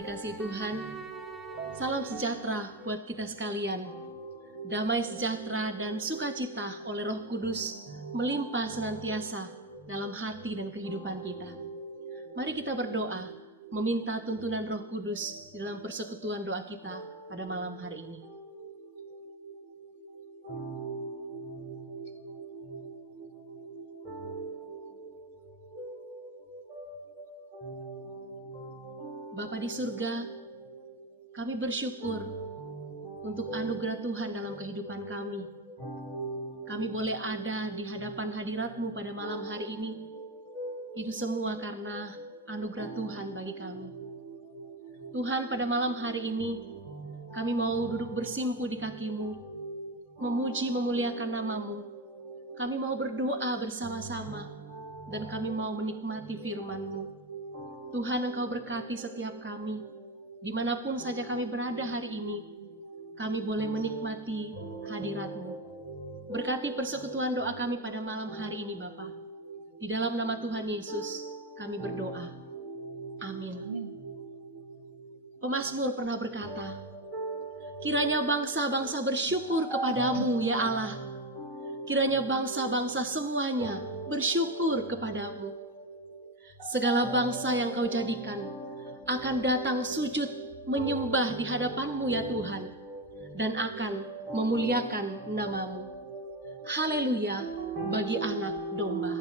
dikasihi Tuhan, salam sejahtera buat kita sekalian. Damai sejahtera dan sukacita oleh Roh Kudus melimpah senantiasa dalam hati dan kehidupan kita. Mari kita berdoa, meminta tuntunan Roh Kudus dalam persekutuan doa kita pada malam hari ini. Bapa di surga, kami bersyukur untuk anugerah Tuhan dalam kehidupan kami. Kami boleh ada di hadapan hadirat-Mu pada malam hari ini. Itu semua karena anugerah Tuhan bagi kami. Tuhan, pada malam hari ini, kami mau duduk bersimpu di kaki-Mu, memuji memuliakan nama-Mu. Kami mau berdoa bersama-sama, dan kami mau menikmati firman-Mu. Tuhan, Engkau berkati setiap kami, dimanapun saja kami berada hari ini, kami boleh menikmati hadirat-Mu. Berkati persekutuan doa kami pada malam hari ini, Bapa. Di dalam nama Tuhan Yesus, kami berdoa. Amin. Pemazmur pernah berkata, kiranya bangsa-bangsa bersyukur kepadamu, ya Allah. Kiranya bangsa-bangsa semuanya bersyukur kepadamu. Segala bangsa yang Kau jadikan akan datang sujud menyembah di hadapan-Mu, ya Tuhan, dan akan memuliakan nama-Mu. Haleluya bagi anak domba.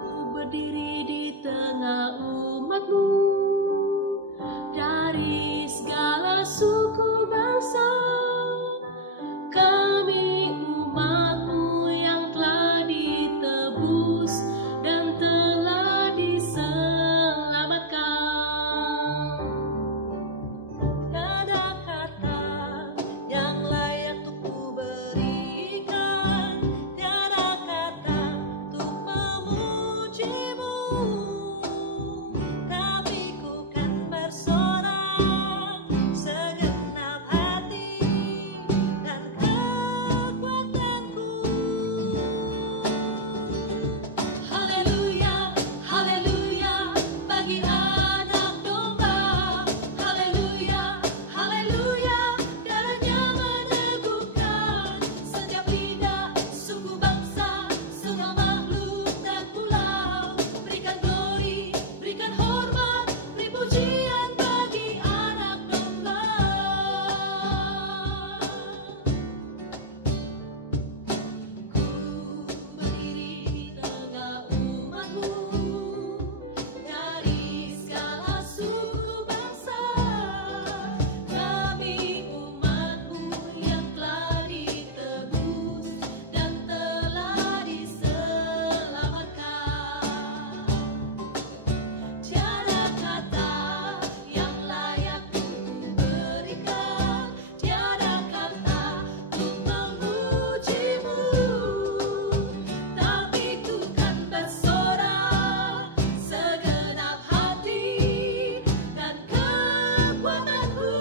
Ku berdiri di tengah umat-Mu, dari segala suku bangsa, kami umat-Mu yang telah ditebus dan telah diselamatkan. Tiada kata yang layak untuk ku berikan, tiada kata untuk memuji-Mu, tapi ku kan bersorak segenap hati dan kekuatanku. Haleluya, haleluya bagi anak domba. Haleluya, haleluya, darahnya meneguhkan setiap lidah, suku, bangsa, semua makhluk dan pulau. Berikan glory, berikan hormat, beri pujian bagi anak domba. Ku berdiri di tengah umat-Mu, dari segala suku bangsa, kami umat-Mu yang telah ditebus dan telah diselamatkan. Tiada kata yang layak untuk berikan, tiada kata untuk memuji-Mu, tapi ku kan bersorak segenap hati dan kekuatanku.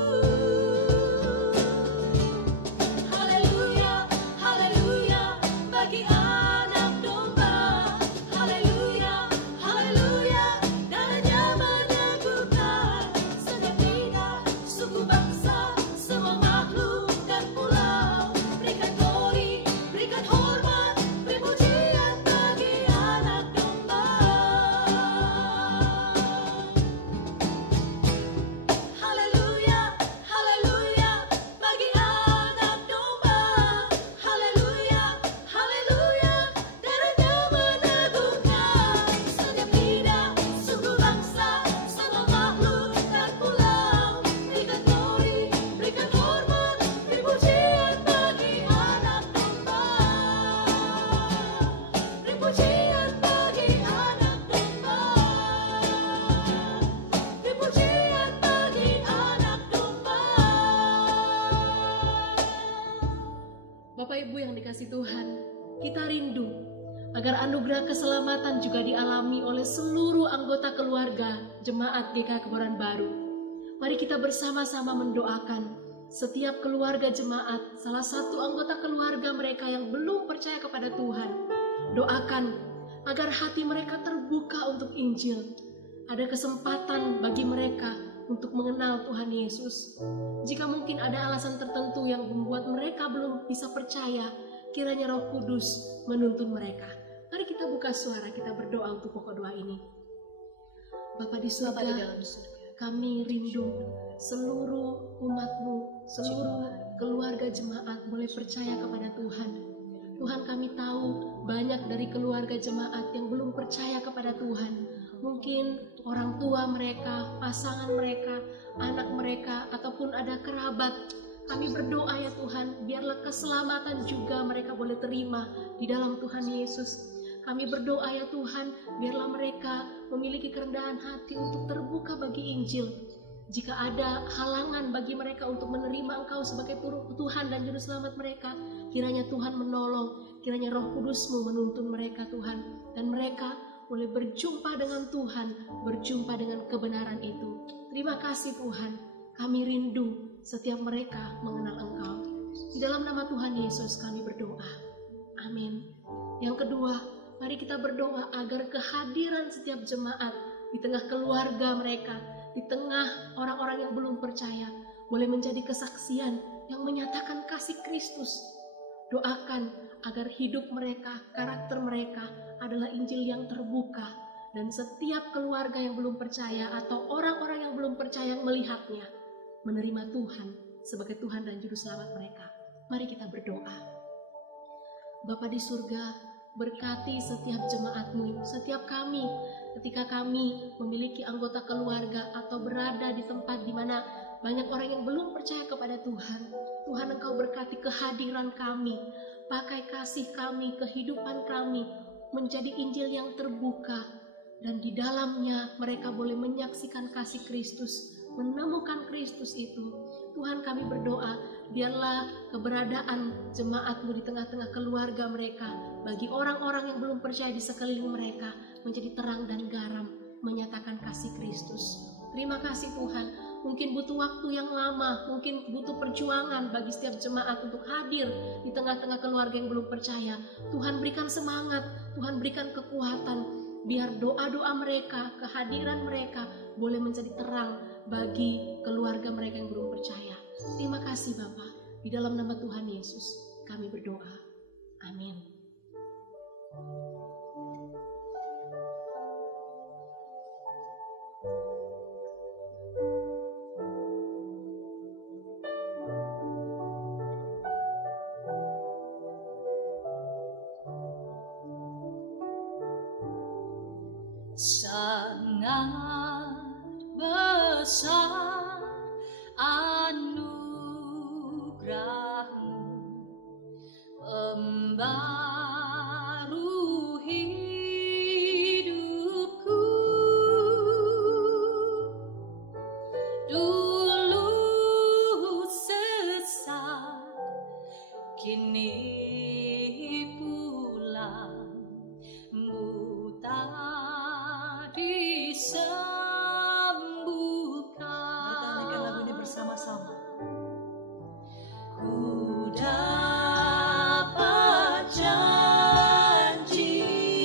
Haleluya, haleluya bagi anak domba. Haleluya, haleluya, darahnya meneguhkan setiap lidah, suku, bangsa, semua makhluk dan pulau. Berikan glory, berikan hormat, beri pujian bagi anak domba. Haleluya, haleluya bagi anak domba. Haleluya, haleluya, darahnya meneguhkan setiap lidah, suku, bangsa, semua makhluk dan pulau. Berikan glory, berikan hormat, beri pujian bagi anak domba. Beri pujian bagi anak domba. Beri pujian bagi anak domba. Bapak Ibu yang dikasihi Tuhan, kita rindu agar anugerah keselamatan juga dialami oleh seluruh anggota keluarga Jemaat GKK Kebayoran Baru. Mari kita bersama-sama mendoakan setiap keluarga jemaat, salah satu anggota keluarga mereka yang belum percaya kepada Tuhan, doakan agar hati mereka terbuka untuk Injil. Ada kesempatan bagi mereka untuk mengenal Tuhan Yesus. Jika mungkin ada alasan tertentu yang membuat mereka belum bisa percaya, kiranya Roh Kudus menuntun mereka. Mari kita buka suara, kita berdoa untuk pokok doa ini. Bapa di surga, kami rindu seluruh umat-Mu, seluruh keluarga jemaat boleh percaya kepada Tuhan. Tuhan, kami tahu banyak dari keluarga jemaat yang belum percaya kepada Tuhan. Mungkin orang tua mereka, pasangan mereka, anak mereka, ataupun ada kerabat. Kami berdoa ya Tuhan, biarlah keselamatan juga mereka boleh terima di dalam Tuhan Yesus. Kami berdoa ya Tuhan, biarlah mereka memiliki kerendahan hati untuk terbuka bagi Injil. Jika ada halangan bagi mereka untuk menerima Engkau sebagai Tuhan dan Juru Selamat mereka, kiranya Tuhan menolong, kiranya Roh Kudus-Mu menuntun mereka Tuhan, dan mereka boleh berjumpa dengan Tuhan, berjumpa dengan kebenaran itu. Terima kasih Tuhan, kami rindu setiap mereka mengenal Engkau. Di dalam nama Tuhan Yesus kami berdoa. Amin. Yang kedua, mari kita berdoa agar kehadiran setiap jemaat di tengah keluarga mereka, di tengah orang-orang yang belum percaya, boleh menjadi kesaksian yang menyatakan kasih Kristus. Doakan agar hidup mereka, karakter mereka adalah Injil yang terbuka, dan setiap keluarga yang belum percaya atau orang-orang yang belum percaya yang melihatnya menerima Tuhan sebagai Tuhan dan Juru Selamat mereka. Mari kita berdoa. Bapa di surga, berkati setiap jemaat-Mu, setiap kami ketika kami memiliki anggota keluarga atau berada di tempat di mana banyak orang yang belum percaya kepada Tuhan. Tuhan, Engkau berkati kehadiran kami, pakai kasih kami, kehidupan kami menjadi Injil yang terbuka, dan di dalamnya mereka boleh menyaksikan kasih Kristus, menemukan Kristus itu. Tuhan, kami berdoa, biarlah keberadaan jemaat-Mu di tengah-tengah keluarga mereka, bagi orang-orang yang belum percaya di sekeliling mereka, menjadi terang dan garam, menyatakan kasih Kristus. Terima kasih Tuhan. Mungkin butuh waktu yang lama, mungkin butuh perjuangan bagi setiap jemaat untuk hadir di tengah-tengah keluarga yang belum percaya. Tuhan berikan semangat, Tuhan berikan kekuatan, biar doa-doa mereka, kehadiran mereka boleh menjadi terang bagi keluarga mereka yang belum percaya. Terima kasih Bapa, di dalam nama Tuhan Yesus kami berdoa. Amin. Sangat besar anugerah-Mu, pembaru hidupku. Dulu sesat, kini pulang buta disembuhkan. Kita nyanyikan lagu ini bersama-sama. Ku dapat janji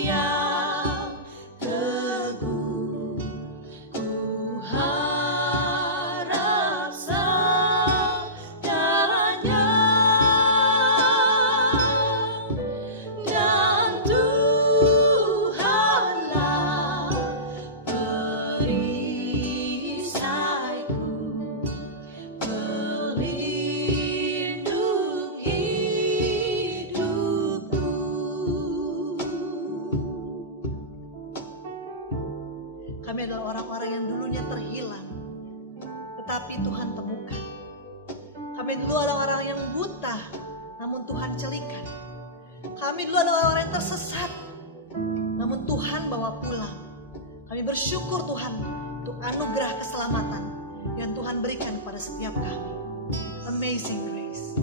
yang teguh, ku harap sabdanya, dan Tuhanlah perisaiku, pelindung hidupku. Kami adalah orang-orang yang dulunya terhilang, tetapi Tuhan temukan. Kami dulu adalah orang yang buta, namun Tuhan celikan. Kami dulu adalah orang yang tersesat, namun Tuhan bawa pulang. Kami bersyukur Tuhan untuk anugerah keselamatan yang Tuhan berikan kepada setiap kami. Amazing grace.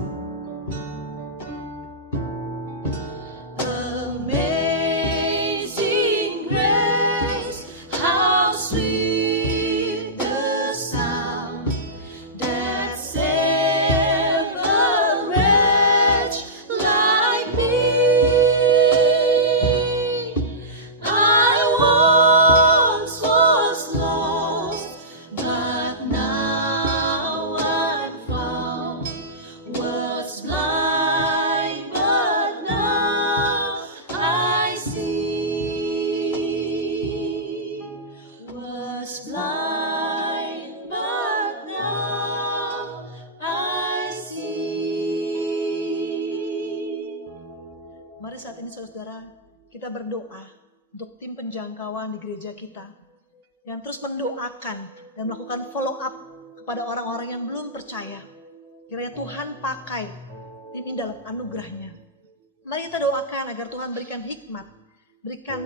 Amazing grace, how sweet the sound that saved Mari saat ini saudara, kita berdoa untuk tim penjangkauan di gereja kita yang terus mendoakan dan melakukan follow up kepada orang-orang yang belum percaya. Kiranya Tuhan pakai tim ini dalam anugerahnya. Mari kita doakan agar Tuhan berikan hikmat, berikan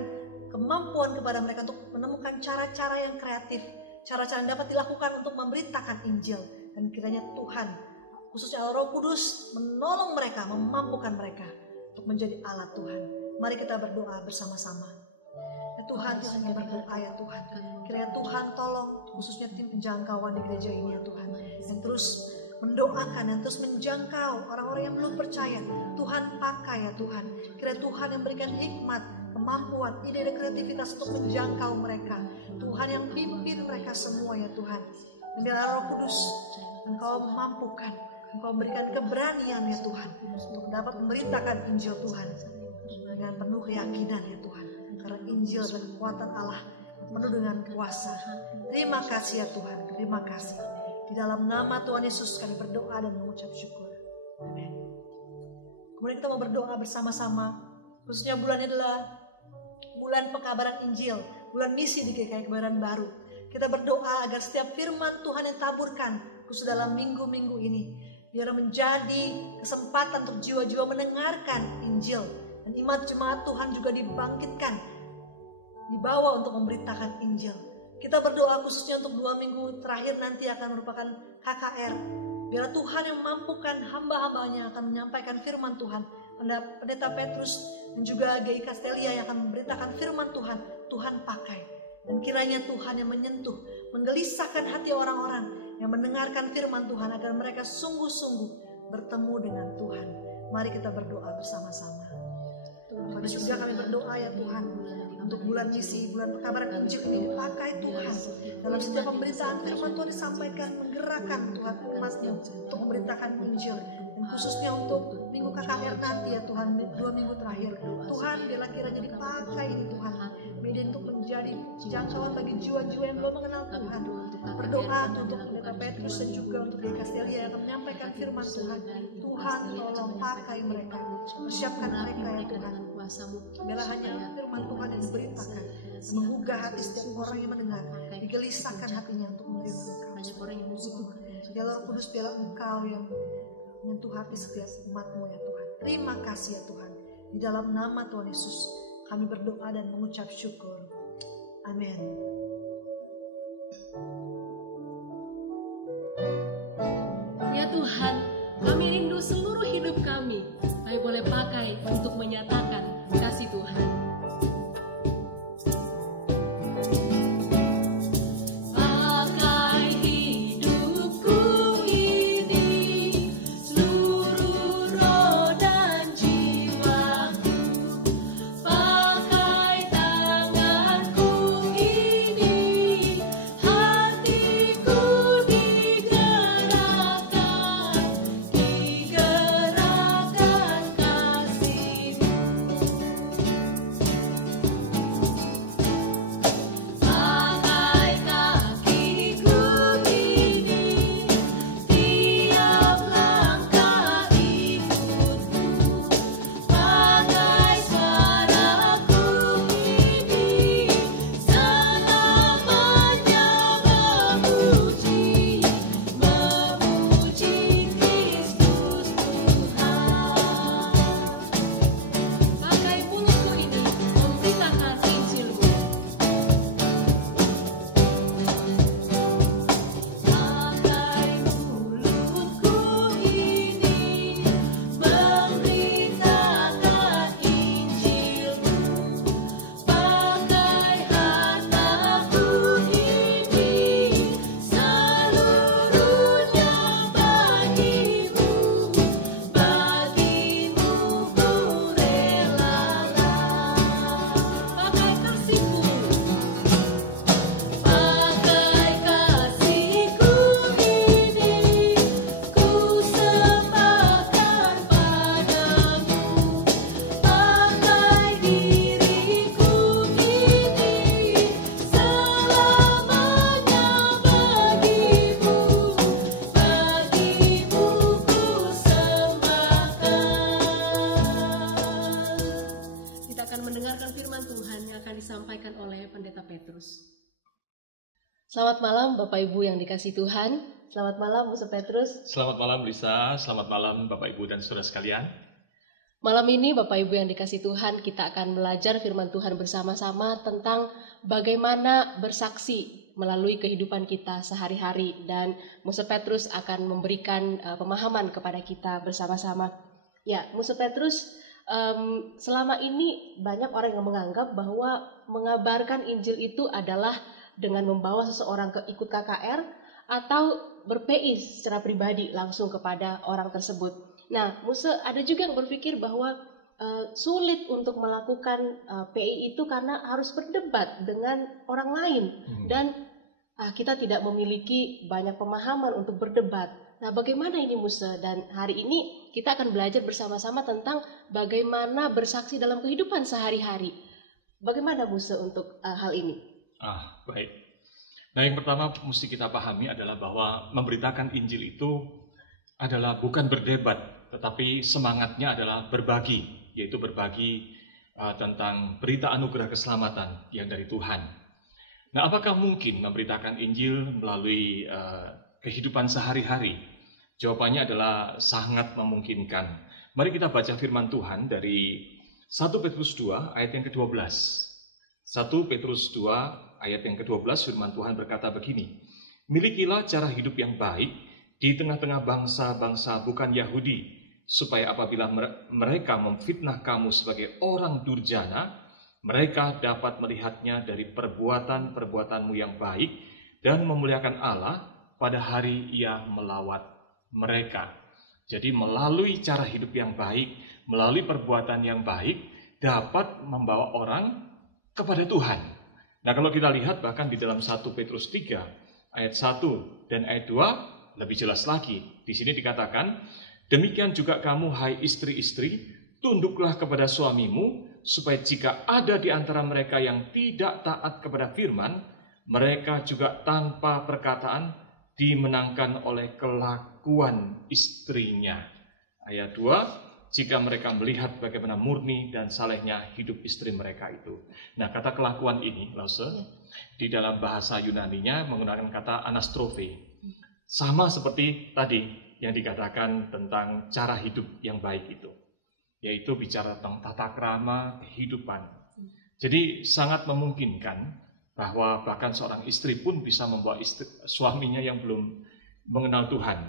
kemampuan kepada mereka untuk menemukan cara-cara yang kreatif, cara-cara yang dapat dilakukan untuk memberitakan Injil. Dan kiranya Tuhan, khususnya Roh Kudus, menolong mereka, memampukan mereka untuk menjadi alat Tuhan. Mari kita berdoa bersama-sama. Ya Tuhan, kami berdoa ya Tuhan. Kiranya Tuhan tolong khususnya tim penjangkauan di gereja ini ya Tuhan, yang terus mendoakan, yang terus menjangkau orang-orang yang belum percaya. Tuhan pakai ya Tuhan. Kiranya Tuhan yang berikan hikmat, kemampuan, ide dan kreativitas untuk menjangkau mereka. Tuhan yang pimpin mereka semua ya Tuhan. Dan biarlah Roh Kudus, Engkau mampukan, Engkau berikan keberanian ya Tuhan untuk dapat memberitakan Injil Tuhan dengan penuh keyakinan ya Tuhan. Karena Injil adalah kekuatan Allah, penuh dengan kuasa. Terima kasih ya Tuhan, terima kasih. Di dalam nama Tuhan Yesus kami berdoa dan mengucap syukur. Amin. Kemudian kita mau berdoa bersama-sama. Khususnya bulan ini adalah bulan pekabaran Injil, bulan misi di GKI Kebayoran Baru. Kita berdoa agar setiap firman Tuhan yang taburkan khusus dalam minggu-minggu ini, biar menjadi kesempatan untuk jiwa-jiwa mendengarkan Injil. Dan iman jemaat Tuhan juga dibangkitkan, dibawa untuk memberitakan Injil. Kita berdoa khususnya untuk 2 minggu terakhir nanti akan merupakan KKR. Biar Tuhan yang mampukan hamba-hambanya akan menyampaikan firman Tuhan. Pendeta Petrus dan juga GI Castelia yang akan memberitakan firman Tuhan. Tuhan pakai. Dan kiranya Tuhan yang menyentuh, menggelisahkan hati orang-orang yang mendengarkan firman Tuhan agar mereka sungguh-sungguh bertemu dengan Tuhan. Mari kita berdoa bersama-sama. Pada surga kami berdoa ya Tuhan, untuk bulan misi, bulan pekabaran Injil ini pakai Tuhan. Dalam setiap pemberitaan firman Tuhan disampaikan, menggerakkan Tuhan umat-Mu untuk memberitakan Injil. Dan khususnya untuk minggu KKR nanti ya Tuhan, 2 minggu terakhir. Tuhan biarlah kiranya dipakai ini Tuhan, media untuk menjadi jangkauan bagi jiwa-jiwa yang belum mengenal Tuhan. Berdoa untuk Pendeta Petrus dan juga untuk GKI Castelia yang akan menyampaikan firman Tuhan. Tuhan tolong pakai mereka, persiapkan mereka ya Tuhan. Biarlah hanya firman Tuhan yang diberitakan, menggugah hati setiap orang yang mendengar, digelisahkan hatinya untuk melihat Engkau. Biarlah Roh Kudus, biarlah Engkau yang menyentuh hati setiap umat-Mu ya Tuhan. Terima kasih ya Tuhan. Di dalam nama Tuhan Yesus kami berdoa dan mengucap syukur. Amin. Ya Tuhan, kami rindu seluruh hidup kami boleh pakai untuk menyatakan kasih Tuhan. Pakai hidupku ini, seluruh roh dan jiwaku. Pakai tanganku ini, hatiku digerakkan kasih-Mu. firman Tuhan yang akan disampaikan oleh Pendeta Petrus. Selamat malam Bapak Ibu yang dikasihi Tuhan. Selamat malam Musa Petrus. Selamat malam Lisa, selamat malam Bapak Ibu dan saudara sekalian. Malam ini Bapak Ibu yang dikasihi Tuhan, kita akan belajar firman Tuhan bersama-sama tentang bagaimana bersaksi melalui kehidupan kita sehari-hari, dan Musa Petrus akan memberikan pemahaman kepada kita bersama-sama. Ya, Musa Petrus, selama ini banyak orang yang menganggap bahwa mengabarkan Injil itu adalah dengan membawa seseorang ke ikut KKR atau ber-PI secara pribadi langsung kepada orang tersebut. Nah, Musa ada juga yang berpikir bahwa sulit untuk melakukan PI itu karena harus berdebat dengan orang lain dan kita tidak memiliki banyak pemahaman untuk berdebat. Nah, bagaimana ini Musa? Dan hari ini kita akan belajar bersama-sama tentang bagaimana bersaksi dalam kehidupan sehari-hari. Bagaimana Musa untuk hal ini? Baik. Nah, yang pertama mesti kita pahami adalah bahwa memberitakan Injil itu adalah bukan berdebat, tetapi semangatnya adalah berbagi, yaitu berbagi tentang berita anugerah keselamatan yang dari Tuhan. Nah, apakah mungkin memberitakan Injil melalui kehidupan sehari-hari? Jawabannya adalah sangat memungkinkan. Mari kita baca firman Tuhan dari 1 Petrus 2 ayat yang ke-12. 1 Petrus 2 ayat yang ke-12 firman Tuhan berkata begini, "Milikilah cara hidup yang baik di tengah-tengah bangsa-bangsa bukan Yahudi, supaya apabila mereka memfitnah kamu sebagai orang durjana, mereka dapat melihatnya dari perbuatan-perbuatanmu yang baik dan memuliakan Allah pada hari Ia melawat mereka." Jadi melalui cara hidup yang baik, melalui perbuatan yang baik, dapat membawa orang kepada Tuhan. Nah, kalau kita lihat bahkan di dalam 1 Petrus 3 ayat 1 dan ayat 2 lebih jelas lagi. Di sini dikatakan, "Demikian juga kamu hai istri-istri, tunduklah kepada suamimu, supaya jika ada di antara mereka yang tidak taat kepada firman, mereka juga tanpa perkataan dimenangkan oleh kelakuan istrinya." Ayat 2, "Jika mereka melihat bagaimana murni dan salehnya hidup istri mereka itu." Nah, kata kelakuan ini, Lause, di dalam bahasa Yunaninya menggunakan kata anastrofe. Sama seperti tadi yang dikatakan tentang cara hidup yang baik itu, yaitu bicara tentang tata krama kehidupan. Jadi sangat memungkinkan bahwa bahkan seorang istri pun bisa membawa suaminya yang belum mengenal Tuhan.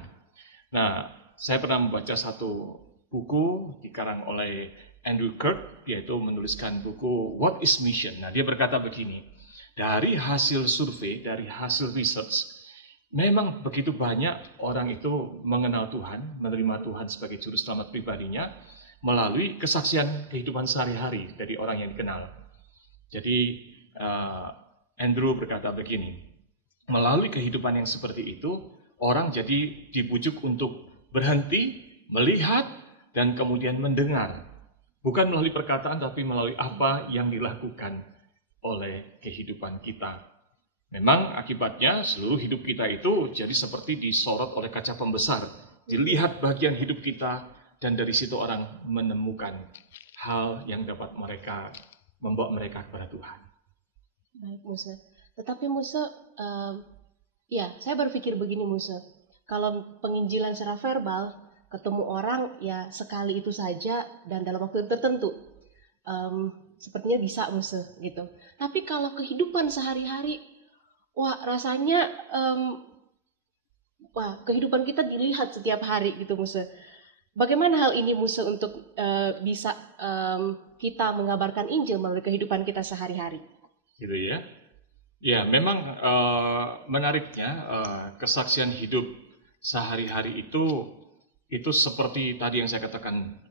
Nah, saya pernah membaca satu buku dikarang oleh Andrew Kirk, yaitu menuliskan buku What is Mission. Nah, dia berkata begini, dari hasil survei, dari hasil research, memang begitu banyak orang itu mengenal Tuhan, menerima Tuhan sebagai juru selamat pribadinya melalui kesaksian kehidupan sehari-hari dari orang yang dikenal. Jadi Andrew berkata begini, melalui kehidupan yang seperti itu, orang jadi dibujuk untuk berhenti, melihat, dan kemudian mendengar. Bukan melalui perkataan, tapi melalui apa yang dilakukan oleh kehidupan kita. Memang akibatnya seluruh hidup kita itu jadi seperti disorot oleh kaca pembesar. Dilihat bagian hidup kita, dan dari situ orang menemukan hal yang dapat membawa mereka kepada Tuhan. Baik Musa, tetapi Musa, saya berpikir begini Musa, kalau penginjilan secara verbal, ketemu orang ya sekali itu saja dan dalam waktu tertentu, sepertinya bisa Musa gitu. Tapi kalau kehidupan sehari-hari, rasanya kehidupan kita dilihat setiap hari gitu Musa. Bagaimana hal ini Musa untuk bisa kita mengabarkan Injil melalui kehidupan kita sehari-hari? Gitu ya. Ya, memang menariknya kesaksian hidup sehari-hari itu seperti tadi yang saya katakan,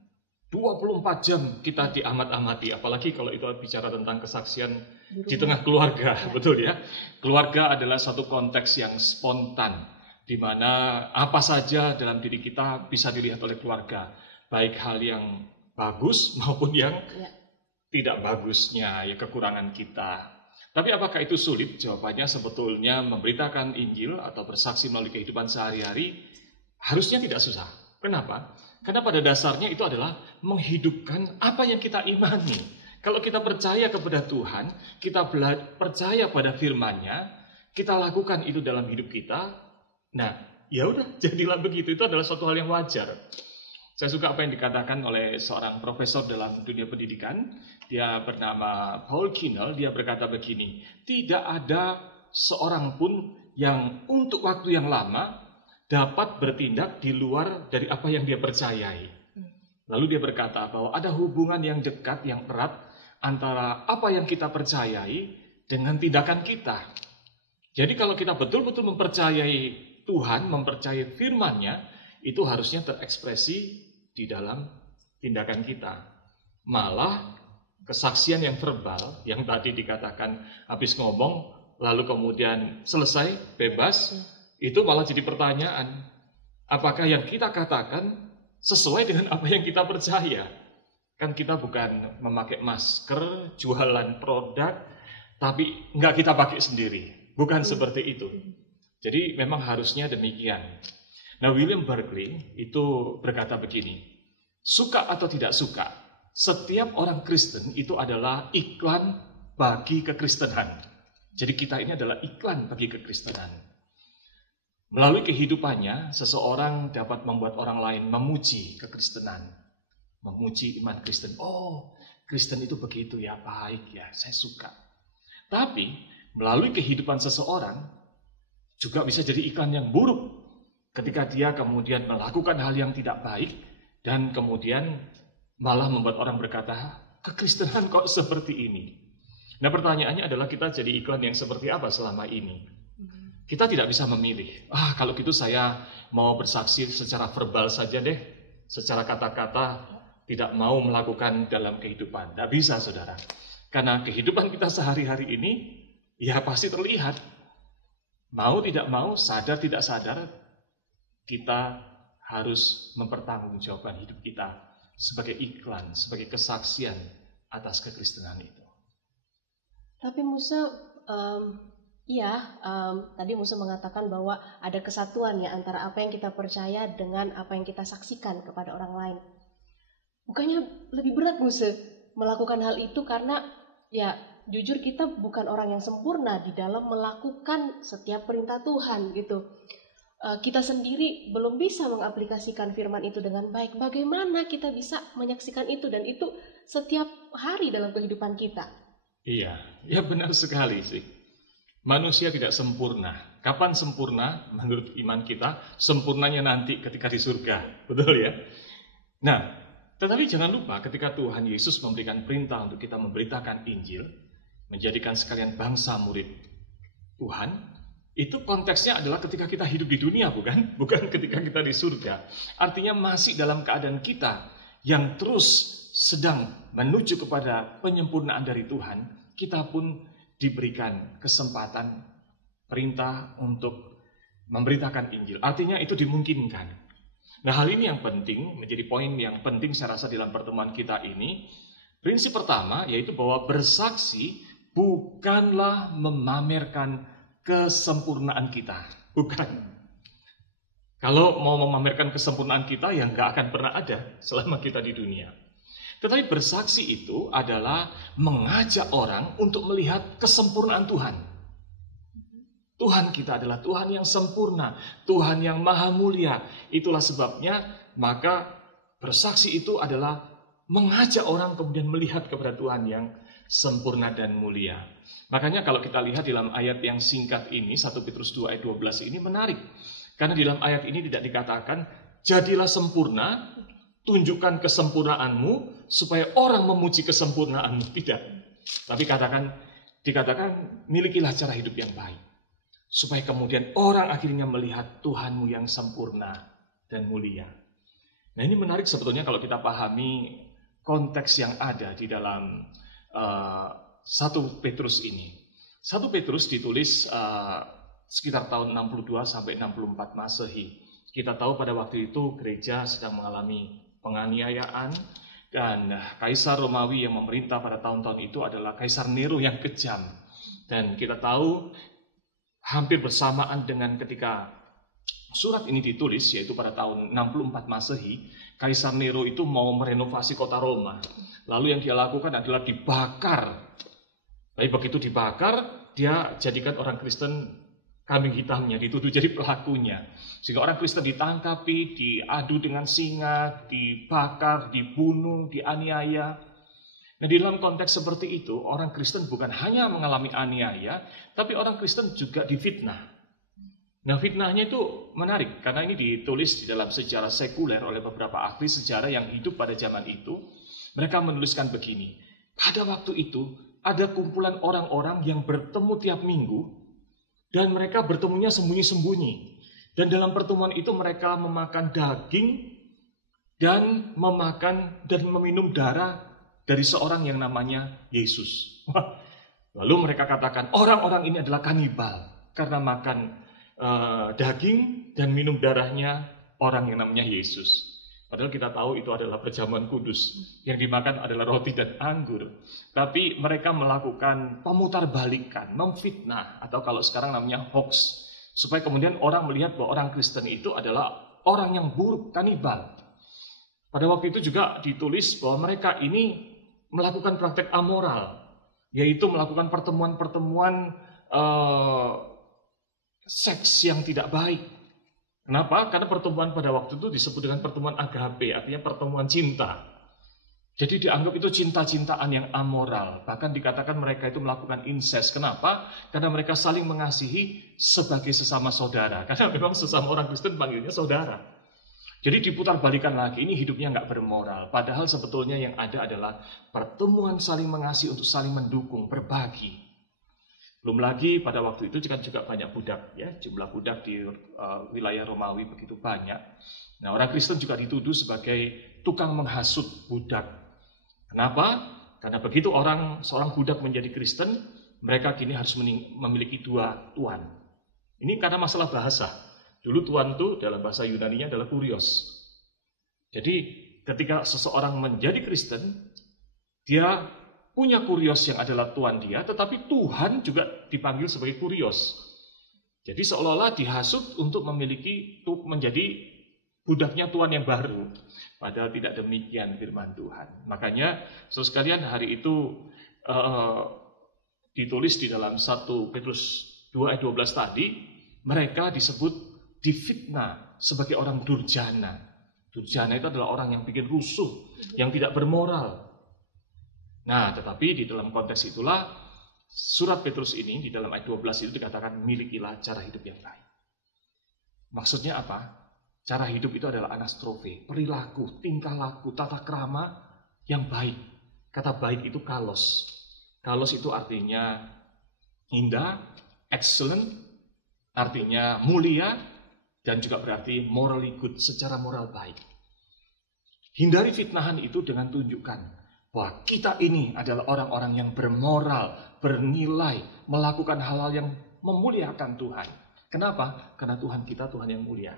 24 jam kita diamat-amati, apalagi kalau itu bicara tentang kesaksian di tengah keluarga, betul ya. Keluarga adalah satu konteks yang spontan, di mana apa saja dalam diri kita bisa dilihat oleh keluarga, baik hal yang bagus maupun yang tidak bagusnya, ya kekurangan kita. Tapi apakah itu sulit? Jawabannya sebetulnya memberitakan Injil atau bersaksi melalui kehidupan sehari-hari harusnya tidak susah. Kenapa? Karena pada dasarnya itu adalah menghidupkan apa yang kita imani. Kalau kita percaya kepada Tuhan, kita percaya pada firman-Nya, kita lakukan itu dalam hidup kita, nah ya udah, jadilah begitu. Itu adalah suatu hal yang wajar. Saya suka apa yang dikatakan oleh seorang profesor dalam dunia pendidikan. Dia bernama Paul Kinnell. Dia berkata begini, tidak ada seorang pun yang untuk waktu yang lama dapat bertindak di luar dari apa yang dia percayai. Lalu dia berkata bahwa ada hubungan yang dekat, yang erat antara apa yang kita percayai dengan tindakan kita. Jadi kalau kita betul-betul mempercayai Tuhan, mempercayai firman-Nya, itu harusnya terekspresi di dalam tindakan kita. Malah kesaksian yang verbal, yang tadi dikatakan habis ngomong, lalu kemudian selesai, bebas, itu malah jadi pertanyaan. Apakah yang kita katakan sesuai dengan apa yang kita percaya? Kan kita bukan memakai masker, jualan produk, tapi nggak kita pakai sendiri. Bukan seperti itu. Jadi memang harusnya demikian. Nah, William Barclay itu berkata begini, suka atau tidak suka, setiap orang Kristen itu adalah iklan bagi kekristenan. Jadi kita ini adalah iklan bagi kekristenan. Melalui kehidupannya, seseorang dapat membuat orang lain memuji kekristenan. Memuji iman Kristen. Oh, Kristen itu begitu ya, baik ya, saya suka. Tapi melalui kehidupan seseorang juga bisa jadi iklan yang buruk ketika dia kemudian melakukan hal yang tidak baik dan kemudian malah membuat orang berkata, kekristenan kok seperti ini. Nah, pertanyaannya adalah kita jadi iklan yang seperti apa selama ini? Kita tidak bisa memilih. Kalau gitu saya mau bersaksi secara verbal saja deh, secara kata-kata tidak mau melakukan dalam kehidupan. Tidak bisa, saudara. Karena kehidupan kita sehari-hari ini ya pasti terlihat. Mau tidak mau, sadar tidak sadar, kita harus mempertanggungjawabkan hidup kita sebagai iklan, sebagai kesaksian atas kekristenan itu. Tapi Musa, tadi Musa mengatakan bahwa ada kesatuan ya antara apa yang kita percaya dengan apa yang kita saksikan kepada orang lain. Bukannya lebih berat Musa melakukan hal itu karena ya jujur kita bukan orang yang sempurna di dalam melakukan setiap perintah Tuhan gitu. Kita sendiri belum bisa mengaplikasikan firman itu dengan baik. Bagaimana kita bisa menyaksikan itu dan itu setiap hari dalam kehidupan kita? Iya, ya benar sekali sih. Manusia tidak sempurna. Kapan sempurna? Menurut iman kita, sempurnanya nanti ketika di surga. Betul ya? Nah, tetapi jangan lupa ketika Tuhan Yesus memberikan perintah untuk kita memberitakan Injil, menjadikan sekalian bangsa murid Tuhan, itu konteksnya adalah ketika kita hidup di dunia, bukan? Bukan ketika kita di surga. Artinya masih dalam keadaan kita yang terus sedang menuju kepada penyempurnaan dari Tuhan, kita pun diberikan kesempatan, perintah untuk memberitakan Injil. Artinya itu dimungkinkan. Nah, hal ini yang penting, menjadi poin yang penting saya rasa dalam pertemuan kita ini. Prinsip pertama yaitu bahwa bersaksi bukanlah memamerkan kesempurnaan kita. Bukan. Kalau mau memamerkan kesempurnaan kita, ya nggak akan pernah ada selama kita di dunia. Tetapi bersaksi itu adalah mengajak orang untuk melihat kesempurnaan Tuhan. Tuhan kita adalah Tuhan yang sempurna, Tuhan yang maha mulia. Itulah sebabnya maka bersaksi itu adalah mengajak orang kemudian melihat kepada Tuhan yang sempurna dan mulia. Makanya kalau kita lihat dalam ayat yang singkat ini, 1 Petrus 2 ayat 12 ini menarik. Karena di dalam ayat ini tidak dikatakan, jadilah sempurna, tunjukkan kesempurnaanmu, supaya orang memuji kesempurnaanmu. Tidak. Tapi dikatakan, milikilah cara hidup yang baik. Supaya kemudian orang akhirnya melihat Tuhanmu yang sempurna dan mulia. Nah, ini menarik sebetulnya kalau kita pahami konteks yang ada di dalam 1 Petrus ini. 1 Petrus ditulis sekitar tahun 62 sampai 64 Masehi. Kita tahu pada waktu itu gereja sedang mengalami penganiayaan dan Kaisar Romawi yang memerintah pada tahun-tahun itu adalah Kaisar Nero yang kejam. Dan kita tahu hampir bersamaan dengan ketika surat ini ditulis, yaitu pada tahun 64 Masehi, Kaisar Nero itu mau merenovasi kota Roma. Lalu yang dia lakukan adalah dibakar. Tapi begitu dibakar, dia jadikan orang Kristen kambing hitamnya, dituduh jadi pelakunya. Sehingga orang Kristen ditangkapi, diadu dengan singa, dibakar, dibunuh, dianiaya. Nah, di dalam konteks seperti itu, orang Kristen bukan hanya mengalami aniaya, tapi orang Kristen juga difitnah. Nah, fitnahnya itu menarik, karena ini ditulis di dalam sejarah sekuler oleh beberapa ahli sejarah yang hidup pada zaman itu. Mereka menuliskan begini, pada waktu itu ada kumpulan orang-orang yang bertemu tiap minggu, dan mereka bertemunya sembunyi-sembunyi. Dan dalam pertemuan itu mereka memakan daging, dan memakan dan meminum darah dari seorang yang namanya Yesus. Lalu mereka katakan, orang-orang ini adalah kanibal, karena makan daging dan minum darahnya orang yang namanya Yesus. Padahal kita tahu itu adalah perjamuan kudus. Yang dimakan adalah roti dan anggur. Tapi mereka melakukan pemutarbalikan, memfitnah, atau kalau sekarang namanya hoax. Supaya kemudian orang melihat bahwa orang Kristen itu adalah orang yang buruk, kanibal. Pada waktu itu juga ditulis bahwa mereka ini melakukan praktek amoral. Yaitu melakukan pertemuan-pertemuan seks yang tidak baik. Kenapa? Karena pertemuan pada waktu itu disebut dengan pertemuan agape, artinya pertemuan cinta. Jadi dianggap itu cinta-cintaan yang amoral. Bahkan dikatakan mereka itu melakukan incest. Kenapa? Karena mereka saling mengasihi sebagai sesama saudara. Karena memang sesama orang Kristen panggilnya saudara. Jadi diputar-balikan lagi, ini hidupnya nggak bermoral. Padahal sebetulnya yang ada adalah pertemuan saling mengasihi untuk saling mendukung, berbagi. Belum lagi pada waktu itu juga banyak budak, ya, jumlah budak di wilayah Romawi begitu banyak. Nah, orang Kristen juga dituduh sebagai tukang menghasut budak. Kenapa? Karena begitu seorang budak menjadi Kristen, mereka kini harus memiliki dua tuan. Ini karena masalah bahasa. Dulu tuan itu dalam bahasa Yunani-nya adalah kurios. Jadi ketika seseorang menjadi Kristen, dia punya kurios yang adalah tuan dia, tetapi Tuhan juga dipanggil sebagai kurios. Jadi seolah-olah dihasut untuk menjadi budaknya Tuhan yang baru. Padahal tidak demikian firman Tuhan. Makanya, saudara sekalian, hari itu ditulis di dalam 1 Petrus 2 ayat 12 tadi, mereka disebut difitnah sebagai orang durjana. Durjana itu adalah orang yang bikin rusuh, yang tidak bermoral. Nah, tetapi di dalam konteks itulah surat Petrus ini di dalam ayat 12 itu dikatakan milikilah cara hidup yang baik. Maksudnya apa? Cara hidup itu adalah anastrofe, perilaku, tingkah laku, tata krama yang baik. Kata baik itu kalos. Kalos itu artinya indah, excellent, artinya mulia, dan juga berarti morally good, secara moral baik. Hindari fitnahan itu dengan tunjukkan bahwa kita ini adalah orang-orang yang bermoral, bernilai, melakukan hal-hal yang memuliakan Tuhan. Kenapa? Karena Tuhan kita Tuhan yang mulia.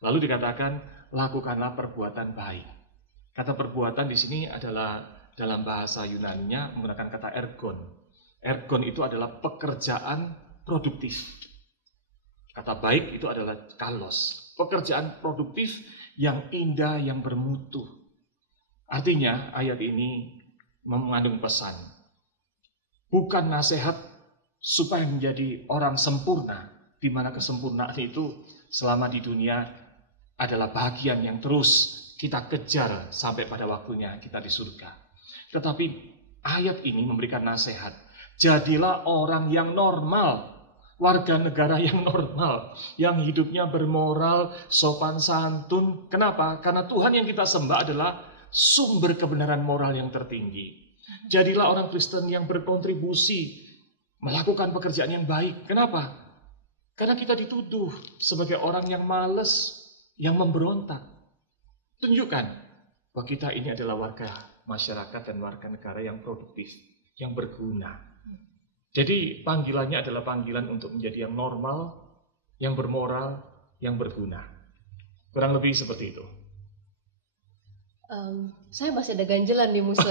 Lalu dikatakan, lakukanlah perbuatan baik. Kata perbuatan di sini adalah dalam bahasa Yunani-nya menggunakan kata ergon. Ergon itu adalah pekerjaan produktif. Kata baik itu adalah kalos. Pekerjaan produktif yang indah, yang bermutu. Artinya ayat ini mengandung pesan. Bukan nasihat supaya menjadi orang sempurna, di mana kesempurnaan itu selama di dunia adalah bahagian yang terus kita kejar sampai pada waktunya kita di surga. Tetapi ayat ini memberikan nasihat. Jadilah orang yang normal, warga negara yang normal, yang hidupnya bermoral, sopan santun. Kenapa? Karena Tuhan yang kita sembah adalah sumber kebenaran moral yang tertinggi. Jadilah orang Kristen yang berkontribusi, melakukan pekerjaan yang baik. Kenapa? Karena kita dituduh sebagai orang yang malas, yang memberontak. Tunjukkan bahwa kita ini adalah warga masyarakat dan warga negara yang produktif, yang berguna. Jadi panggilannya adalah panggilan untuk menjadi yang normal, yang bermoral, yang berguna. Kurang lebih seperti itu. Saya masih ada ganjelan nih Musa.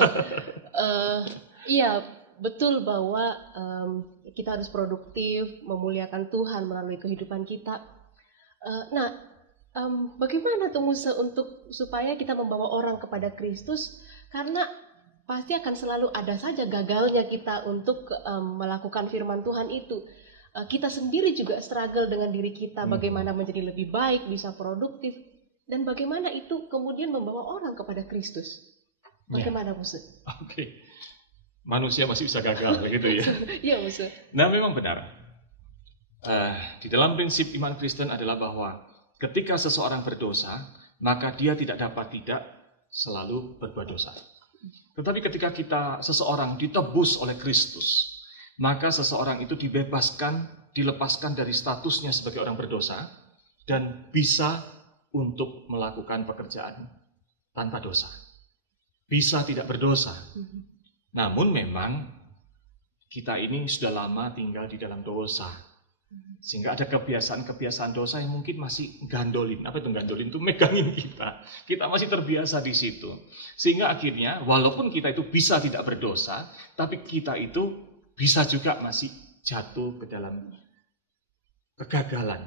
Iya, betul bahwa kita harus produktif, memuliakan Tuhan melalui kehidupan kita. Bagaimana tuh Musa supaya kita membawa orang kepada Kristus? Karena pasti akan selalu ada saja gagalnya kita untuk melakukan firman Tuhan itu. Kita sendiri juga struggle dengan diri kita, bagaimana menjadi lebih baik, bisa produktif, dan bagaimana itu kemudian membawa orang kepada Kristus. Bagaimana, Musa? Oke. Manusia masih bisa gagal, begitu ya? Iya, Musa. Nah, memang benar. Di dalam prinsip iman Kristen adalah bahwa ketika seseorang berdosa, maka dia tidak dapat tidak selalu berbuat dosa. Tetapi ketika seseorang ditebus oleh Kristus, maka seseorang itu dilepaskan dari statusnya sebagai orang berdosa dan bisa untuk melakukan pekerjaan tanpa dosa. Bisa tidak berdosa. Namun memang kita ini sudah lama tinggal di dalam dosa. Sehingga ada kebiasaan-kebiasaan dosa yang mungkin masih gandolin. Apa itu gandolin? Itu megangin kita. Kita masih terbiasa di situ. Sehingga akhirnya walaupun kita itu bisa tidak berdosa, tapi kita itu bisa juga masih jatuh ke dalam kegagalan,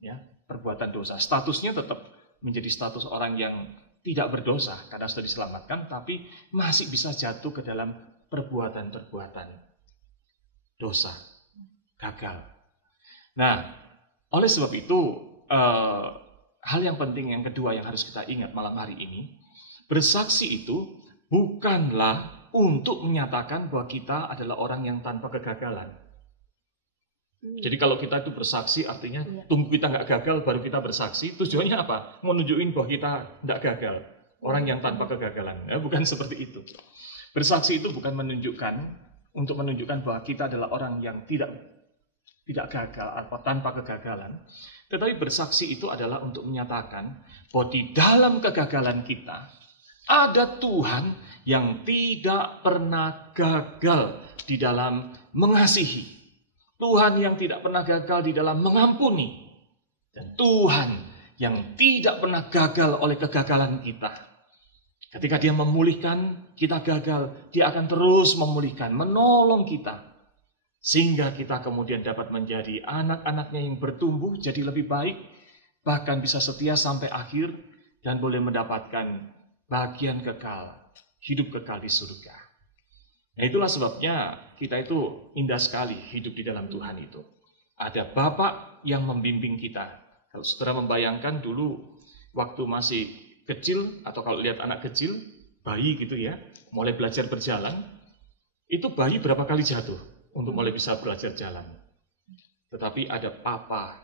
ya, perbuatan dosa. Statusnya tetap menjadi status orang yang tidak berdosa karena sudah diselamatkan, tapi masih bisa jatuh ke dalam perbuatan-perbuatan dosa, gagal. Nah, oleh sebab itu, hal yang penting yang kedua yang harus kita ingat malam hari ini, bersaksi itu bukanlah untuk menyatakan bahwa kita adalah orang yang tanpa kegagalan. Jadi kalau kita itu bersaksi artinya tunggu kita nggak gagal baru kita bersaksi. Tujuannya apa? Menunjukin bahwa kita nggak gagal. Orang yang tanpa kegagalan. Ya, bukan seperti itu. Bersaksi itu bukan untuk menunjukkan bahwa kita adalah orang yang tidak gagal atau tanpa kegagalan. Tetapi bersaksi itu adalah untuk menyatakan bahwa di dalam kegagalan kita ada Tuhan yang tidak pernah gagal di dalam mengasihi. Tuhan yang tidak pernah gagal di dalam mengampuni. Dan Tuhan yang tidak pernah gagal oleh kegagalan kita. Ketika dia memulihkan, kita gagal, dia akan terus memulihkan, menolong kita. Sehingga kita kemudian dapat menjadi anak-anaknya yang bertumbuh, jadi lebih baik, bahkan bisa setia sampai akhir, dan boleh mendapatkan bagian kekal, hidup kekal di surga. Nah, itulah sebabnya kita itu indah sekali hidup di dalam Tuhan itu. Ada Bapak yang membimbing kita. Kalau saudara membayangkan dulu waktu masih kecil, atau kalau lihat anak kecil, bayi gitu ya, mulai belajar berjalan, itu bayi berapa kali jatuh untuk mulai bisa belajar jalan. Tetapi ada Papa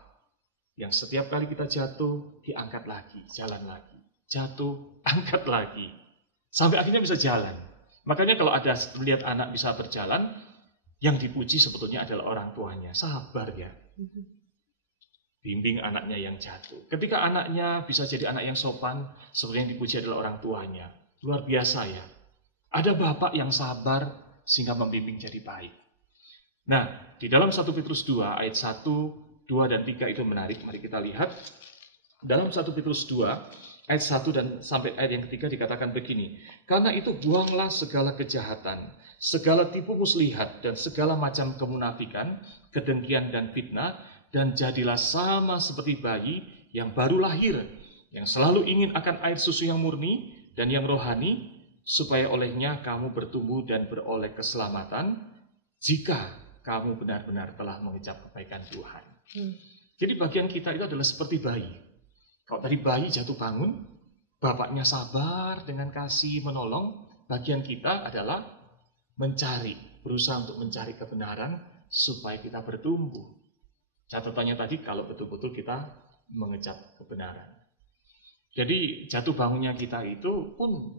yang setiap kali kita jatuh, diangkat lagi, jalan lagi. Jatuh, angkat lagi. Sampai akhirnya bisa jalan. Makanya kalau ada melihat anak bisa berjalan, yang dipuji sebetulnya adalah orang tuanya. Sabar ya. Bimbing anaknya yang jatuh. Ketika anaknya bisa jadi anak yang sopan, sebetulnya yang dipuji adalah orang tuanya. Luar biasa ya. Ada bapak yang sabar sehingga membimbing jadi baik. Nah, di dalam 1 Petrus 2 ayat 1, 2 dan 3 itu menarik. Mari kita lihat. Dalam 1 Petrus 2 ayat 1 dan sampai ayat yang ketiga dikatakan begini. Karena itu buanglah segala kejahatan, segala tipu muslihat dan segala macam kemunafikan, kedengkian dan fitnah, dan jadilah sama seperti bayi yang baru lahir, yang selalu ingin akan air susu yang murni dan yang rohani, supaya olehnya kamu bertumbuh dan beroleh keselamatan, jika kamu benar-benar telah mengucap kebaikan Tuhan. Jadi bagian kita itu adalah seperti bayi. Kalau tadi bayi jatuh bangun, bapaknya sabar dengan kasih menolong, bagian kita adalah berusaha untuk mencari kebenaran supaya kita bertumbuh. Catatannya tadi kalau betul-betul kita mengecap kebenaran. Jadi jatuh bangunnya kita itu pun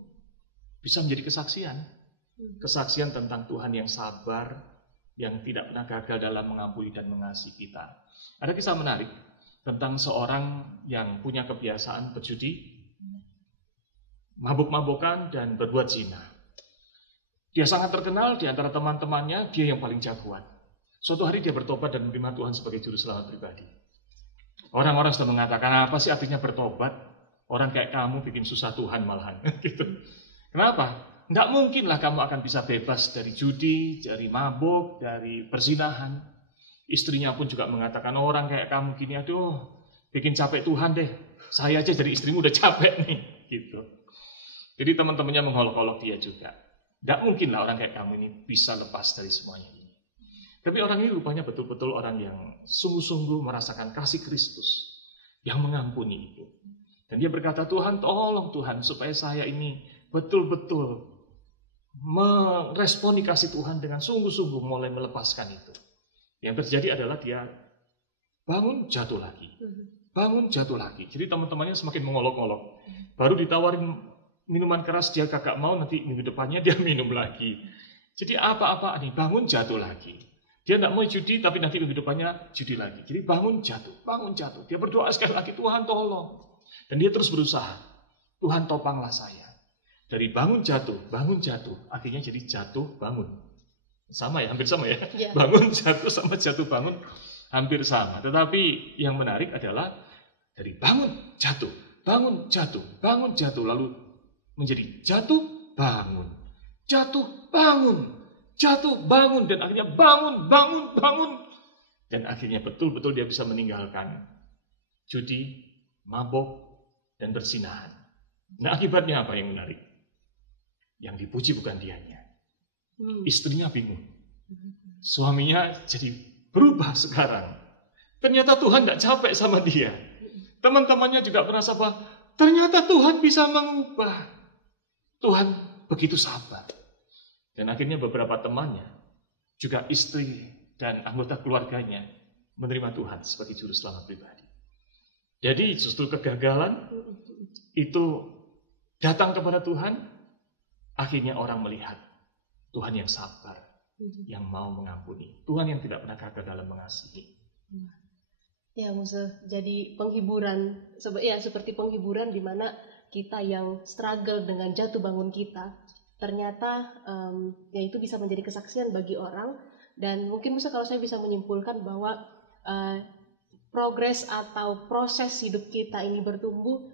bisa menjadi kesaksian. Kesaksian tentang Tuhan yang sabar, yang tidak pernah gagal dalam mengampuni dan mengasihi kita. Ada kisah menarik tentang seorang yang punya kebiasaan berjudi, mabuk-mabukan dan berbuat zina. Dia sangat terkenal di antara teman-temannya, dia yang paling jagoan. Suatu hari dia bertobat dan menerima Tuhan sebagai juru selamat pribadi. Orang-orang sudah mengatakan, apa sih artinya bertobat? Orang kayak kamu bikin susah Tuhan malahan. Gitu. Kenapa? Nggak mungkinlah kamu akan bisa bebas dari judi, dari mabuk, dari perzinahan. Istrinya pun juga mengatakan, orang kayak kamu gini, aduh, bikin capek Tuhan deh. Saya aja dari istrimu udah capek nih. Gitu. Jadi teman-temannya mengolok-olok dia juga. Tidak mungkinlah orang kayak kamu ini bisa lepas dari semuanya ini. Tapi orang ini rupanya betul-betul orang yang sungguh-sungguh merasakan kasih Kristus yang mengampuni itu. Dan dia berkata, Tuhan, tolong Tuhan supaya saya ini betul-betul meresponi kasih Tuhan dengan sungguh-sungguh mulai melepaskan itu. Yang terjadi adalah dia bangun jatuh lagi. Bangun jatuh lagi. Jadi teman-temannya semakin mengolok-olok. Baru ditawarin minuman keras dia kagak mau, nanti minggu depannya dia minum lagi. Jadi apa-apa nih, bangun jatuh lagi. Dia tidak mau judi, tapi nanti minggu depannya judi lagi. Jadi bangun jatuh, bangun jatuh. Dia berdoa sekali lagi, Tuhan tolong. Dan dia terus berusaha, Tuhan topanglah saya. Dari bangun jatuh, akhirnya jadi jatuh bangun. Sama ya, hampir sama ya. Ya. Bangun jatuh sama jatuh bangun hampir sama. Tetapi yang menarik adalah dari bangun jatuh, lalu menjadi jatuh bangun, dan akhirnya bangun. Dan akhirnya betul-betul dia bisa meninggalkan judi, mabok, dan bersinahan. Nah, akibatnya apa yang menarik? Yang dipuji bukan dianya. Istrinya bingung. Suaminya jadi berubah sekarang. Ternyata Tuhan tidak capek sama dia. Teman-temannya juga merasa bahwa ternyata Tuhan bisa mengubah. Tuhan begitu sabar. Dan akhirnya beberapa temannya, juga istri dan anggota keluarganya, menerima Tuhan sebagai juru selamat pribadi. Jadi justru kegagalan itu datang kepada Tuhan, akhirnya orang melihat Tuhan yang sabar, yang mau mengampuni, Tuhan yang tidak pernah gagal dalam mengasihi. Ya, Musa, jadi penghiburan, seperti penghiburan di mana kita yang struggle dengan jatuh bangun kita, ternyata ya itu bisa menjadi kesaksian bagi orang. Dan mungkin Musa, kalau saya bisa menyimpulkan bahwa progres atau proses hidup kita ini bertumbuh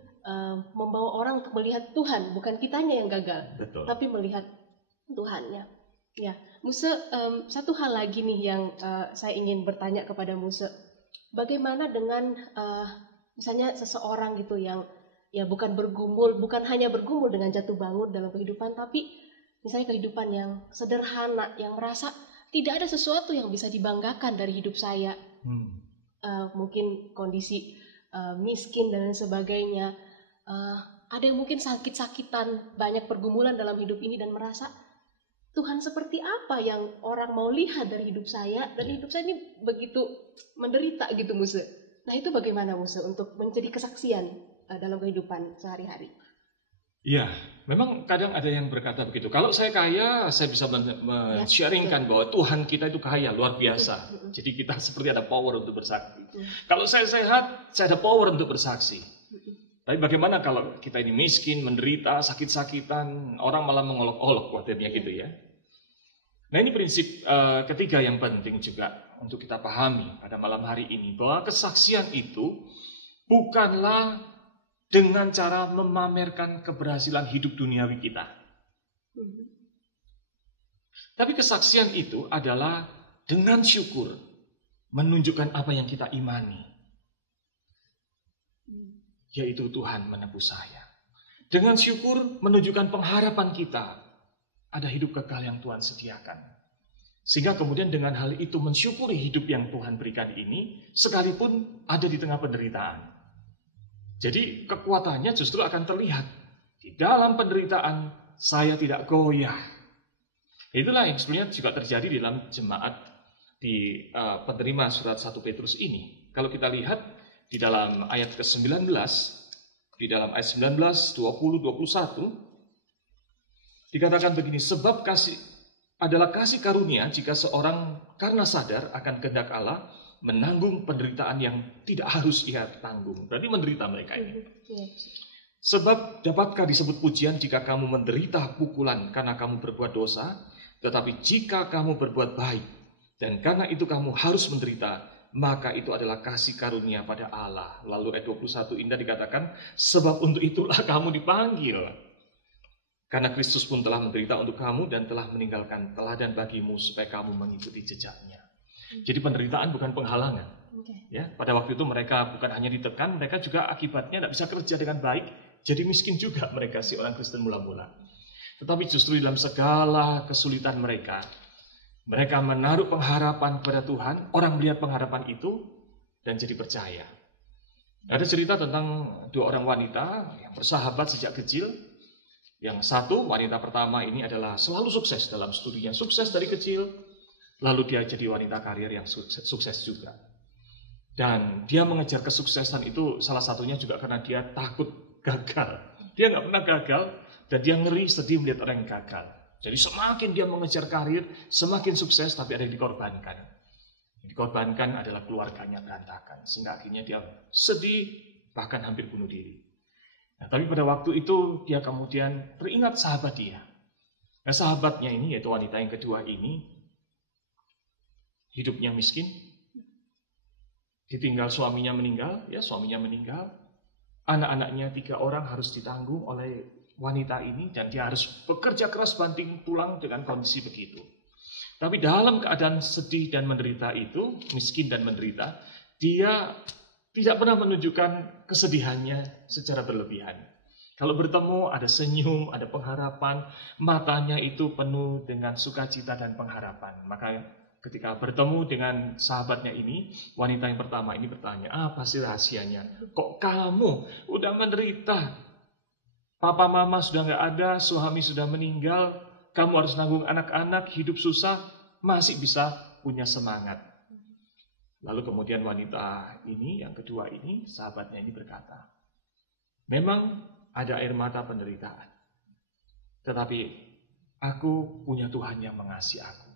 membawa orang untuk melihat Tuhan, bukan kitanya yang gagal. Betul. Tapi melihat Tuhannya. Ya, Musa, satu hal lagi nih yang saya ingin bertanya kepada Musa. Bagaimana dengan misalnya seseorang gitu yang ya bukan hanya bergumul dengan jatuh bangun dalam kehidupan, tapi misalnya kehidupan yang sederhana, yang merasa tidak ada sesuatu yang bisa dibanggakan dari hidup saya. Mungkin kondisi miskin dan lain sebagainya. Ada yang mungkin sakit-sakitan, banyak pergumulan dalam hidup ini dan merasa Tuhan seperti apa yang orang mau lihat dari hidup saya, dan hidup saya ini begitu menderita gitu, Musa. Nah, itu bagaimana, Musa, untuk menjadi kesaksian dalam kehidupan sehari-hari? Iya, memang kadang ada yang berkata begitu. Kalau saya kaya, saya bisa men-sharingkan bahwa Tuhan kita itu kaya, luar biasa. Jadi kita seperti ada power untuk bersaksi. Kalau saya sehat, saya ada power untuk bersaksi. Tapi bagaimana kalau kita ini miskin, menderita, sakit-sakitan, orang malah mengolok-olok khawatirnya gitu ya. Nah, ini prinsip ketiga yang penting juga untuk kita pahami pada malam hari ini, bahwa kesaksian itu bukanlah dengan cara memamerkan keberhasilan hidup duniawi kita. Tapi kesaksian itu adalah dengan syukur menunjukkan apa yang kita imani, yaitu Tuhan menebus saya. Dengan syukur menunjukkan pengharapan kita, ada hidup kekal yang Tuhan sediakan. Sehingga kemudian dengan hal itu mensyukuri hidup yang Tuhan berikan ini, sekalipun ada di tengah penderitaan. Jadi kekuatannya justru akan terlihat. Di dalam penderitaan saya tidak goyah. Itulah yang sebenarnya juga terjadi di dalam jemaat di penerima surat 1 Petrus ini. Kalau kita lihat di dalam ayat ke-19, di dalam ayat 19, 20, 21, dikatakan begini, sebab kasih adalah kasih karunia jika seorang karena sadar akan kehendak Allah menanggung penderitaan yang tidak harus ia tanggung. Berarti menderita mereka ini. Sebab dapatkah disebut pujian jika kamu menderita pukulan karena kamu berbuat dosa, tetapi jika kamu berbuat baik dan karena itu kamu harus menderita, maka itu adalah kasih karunia pada Allah. Lalu ayat 21 indah dikatakan, sebab untuk itulah kamu dipanggil. Karena Kristus pun telah menderita untuk kamu dan telah meninggalkan teladan bagimu supaya kamu mengikuti jejaknya. Jadi penderitaan bukan penghalangan. Ya, pada waktu itu mereka bukan hanya ditekan, mereka juga akibatnya tidak bisa kerja dengan baik. Jadi miskin juga mereka, si orang Kristen mula-mula. Tetapi justru dalam segala kesulitan mereka menaruh pengharapan kepada Tuhan, orang melihat pengharapan itu dan jadi percaya. Ada cerita tentang dua orang wanita yang bersahabat sejak kecil. Yang satu, wanita pertama ini adalah selalu sukses dalam studinya, sukses dari kecil, lalu dia jadi wanita karir yang sukses juga. Dan dia mengejar kesuksesan itu salah satunya juga karena dia takut gagal. Dia nggak pernah gagal, dan dia ngeri sedih melihat orang yang gagal. Jadi semakin dia mengejar karir, semakin sukses, tapi ada yang dikorbankan. Yang dikorbankan adalah keluarganya berantakan, sehingga akhirnya dia sedih, bahkan hampir bunuh diri. Nah, tapi pada waktu itu dia kemudian teringat sahabat dia. Nah, sahabatnya ini, yaitu wanita yang kedua ini, hidupnya miskin, ditinggal suaminya meninggal, anak-anaknya 3 orang harus ditanggung oleh wanita ini, dan dia harus bekerja keras banting tulang dengan kondisi begitu. Tapi dalam keadaan sedih dan menderita itu, miskin dan menderita, dia tidak pernah menunjukkan kesedihannya secara berlebihan. Kalau bertemu ada senyum, ada pengharapan, matanya itu penuh dengan sukacita dan pengharapan. Maka ketika bertemu dengan sahabatnya ini, wanita yang pertama ini bertanya, apa sih rahasianya? Kok kamu udah menderita? Papa mama sudah nggak ada, suami sudah meninggal, kamu harus nanggung anak-anak, hidup susah, masih bisa punya semangat. Lalu kemudian wanita ini, yang kedua ini, sahabatnya ini berkata, memang ada air mata penderitaan, tetapi aku punya Tuhan yang mengasihi aku.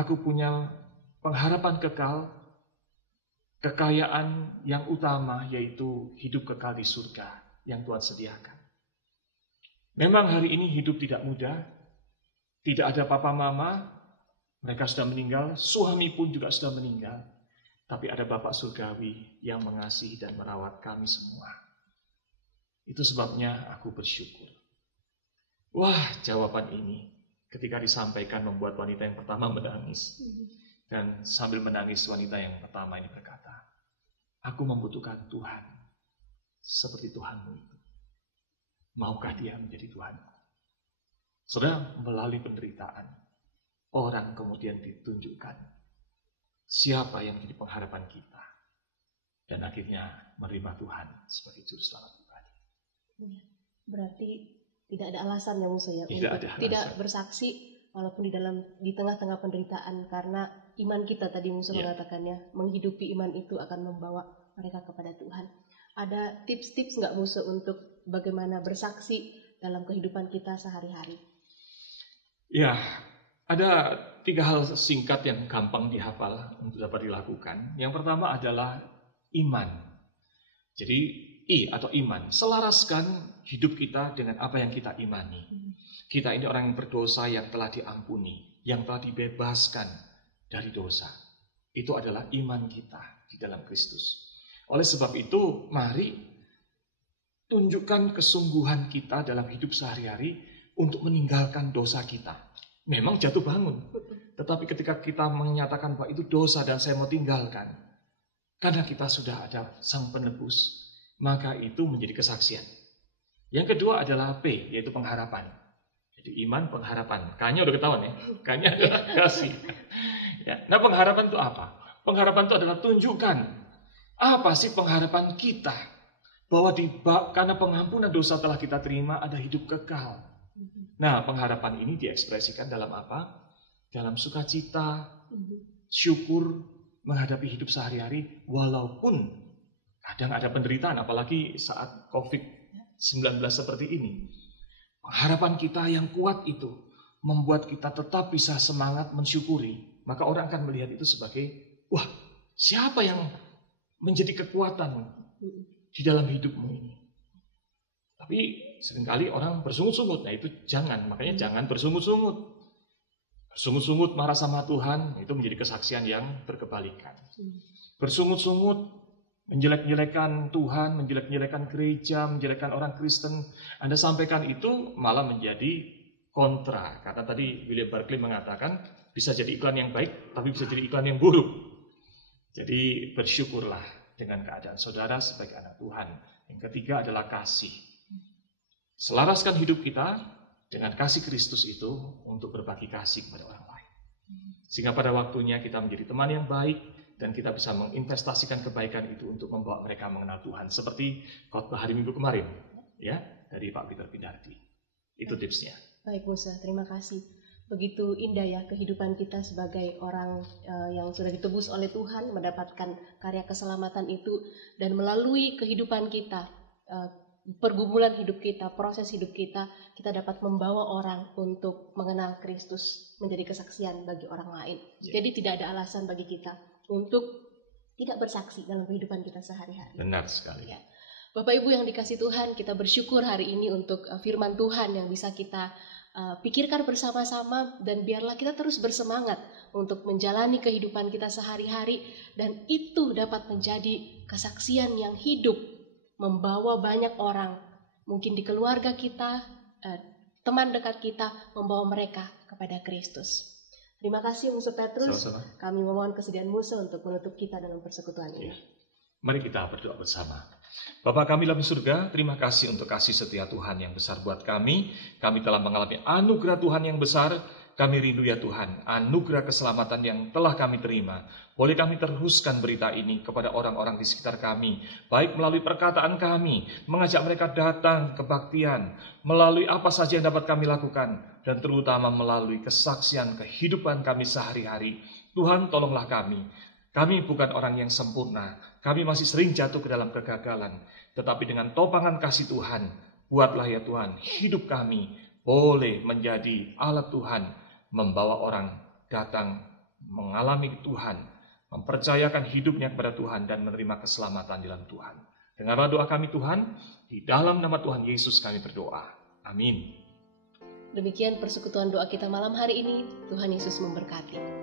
Aku punya pengharapan kekal, kekayaan yang utama, yaitu hidup kekal di surga yang Tuhan sediakan. Memang hari ini hidup tidak mudah, tidak ada papa mama, mereka sudah meninggal, suami pun juga sudah meninggal, tapi ada Bapa Surgawi yang mengasihi dan merawat kami semua. Itu sebabnya aku bersyukur. Wah, jawaban ini ketika disampaikan membuat wanita yang pertama menangis. Dan sambil menangis wanita yang pertama ini berkata, aku membutuhkan Tuhan seperti Tuhanmu itu. Maukah dia menjadi Tuhanku? Saudara, melalui penderitaan, orang kemudian ditunjukkan siapa yang menjadi pengharapan kita. Dan akhirnya menerima Tuhan sebagai juru selamat pribadi. Berarti tidak ada alasan ya musuh ya Tidak untuk ada alasan. tidak bersaksi walaupun di tengah-tengah penderitaan, karena iman kita tadi musuh mengatakannya, menghidupi iman itu akan membawa mereka kepada Tuhan. Ada tips-tips nggak musuh untuk bagaimana bersaksi dalam kehidupan kita sehari-hari? Ya, ada 3 hal singkat yang gampang dihafal untuk dapat dilakukan. Yang pertama adalah iman. Jadi I atau iman, selaraskan hidup kita dengan apa yang kita imani. Kita ini orang yang berdosa yang telah diampuni, yang telah dibebaskan dari dosa. Itu adalah iman kita di dalam Kristus. Oleh sebab itu, mari tunjukkan kesungguhan kita dalam hidup sehari-hari untuk meninggalkan dosa kita. Memang jatuh bangun, tetapi ketika kita menyatakan bahwa itu dosa dan saya mau tinggalkan, karena kita sudah ada Sang Penebus, maka itu menjadi kesaksian. Yang kedua adalah P, yaitu pengharapan. Jadi iman, pengharapan. K-nya udah ketahuan ya, K-nya adalah kasih. Ya. Nah, pengharapan itu apa? Pengharapan itu adalah tunjukkan apa sih pengharapan kita, bahwa karena pengampunan dosa telah kita terima, ada hidup kekal. Nah, pengharapan ini diekspresikan dalam apa? Dalam sukacita, syukur, menghadapi hidup sehari-hari, walaupun kadang ada penderitaan, apalagi saat COVID-19 seperti ini. Pengharapan kita yang kuat itu membuat kita tetap bisa semangat mensyukuri. Maka orang akan melihat itu sebagai, wah, siapa yang menjadi kekuatan di dalam hidupmu ini. Tapi seringkali orang bersungut-sungut. Nah itu jangan, makanya jangan bersungut-sungut. Bersungut-sungut marah sama Tuhan, itu menjadi kesaksian yang berkebalikan. Bersungut-sungut, menjelek-jelekan Tuhan, menjelek-jelekan gereja, menjelekkan orang Kristen, Anda sampaikan itu malah menjadi kontra. Karena tadi William Barclay mengatakan, bisa jadi iklan yang baik, tapi bisa jadi iklan yang buruk. Jadi bersyukurlah dengan keadaan saudara sebagai anak Tuhan. Yang ketiga adalah kasih. Selaraskan hidup kita dengan kasih Kristus itu untuk berbagi kasih kepada orang lain. Sehingga pada waktunya kita menjadi teman yang baik dan kita bisa menginvestasikan kebaikan itu untuk membawa mereka mengenal Tuhan. Seperti khotbah hari Minggu kemarin, ya, dari Pak Peter Pindardi. Itu tipsnya. Baik Musa, terima kasih. Begitu indah ya kehidupan kita sebagai orang yang sudah ditebus oleh Tuhan, mendapatkan karya keselamatan itu, dan melalui kehidupan kita, pergumulan hidup kita, proses hidup kita dapat membawa orang untuk mengenal Kristus, menjadi kesaksian bagi orang lain. Jadi tidak ada alasan bagi kita untuk tidak bersaksi dalam kehidupan kita sehari-hari. Benar sekali. Ya. Bapak Ibu yang dikasih Tuhan, kita bersyukur hari ini untuk firman Tuhan yang bisa kita pikirkan bersama-sama, dan biarlah kita terus bersemangat untuk menjalani kehidupan kita sehari-hari, dan itu dapat menjadi kesaksian yang hidup, membawa banyak orang, mungkin di keluarga kita, teman dekat kita, membawa mereka kepada Kristus. Terima kasih Musa Petrus. Sama-sama. Kami memohon kesediaan Musa untuk menutup kita dalam persekutuan ini. Ya. Mari kita berdoa bersama. Bapa kami dalam surga, terima kasih untuk kasih setia Tuhan yang besar buat kami. Kami telah mengalami anugerah Tuhan yang besar. Kami rindu ya Tuhan, anugerah keselamatan yang telah kami terima. Boleh kami teruskan berita ini kepada orang-orang di sekitar kami, baik melalui perkataan kami, mengajak mereka datang kebaktian, melalui apa saja yang dapat kami lakukan, dan terutama melalui kesaksian kehidupan kami sehari-hari. Tuhan, tolonglah kami. Kami bukan orang yang sempurna, kami masih sering jatuh ke dalam kegagalan. Tetapi dengan topangan kasih Tuhan, buatlah ya Tuhan, hidup kami boleh menjadi alat Tuhan, membawa orang datang mengalami Tuhan, mempercayakan hidupnya kepada Tuhan dan menerima keselamatan dalam Tuhan. Dengarlah doa kami Tuhan, di dalam nama Tuhan Yesus kami berdoa. Amin. Demikian persekutuan doa kita malam hari ini. Tuhan Yesus memberkati.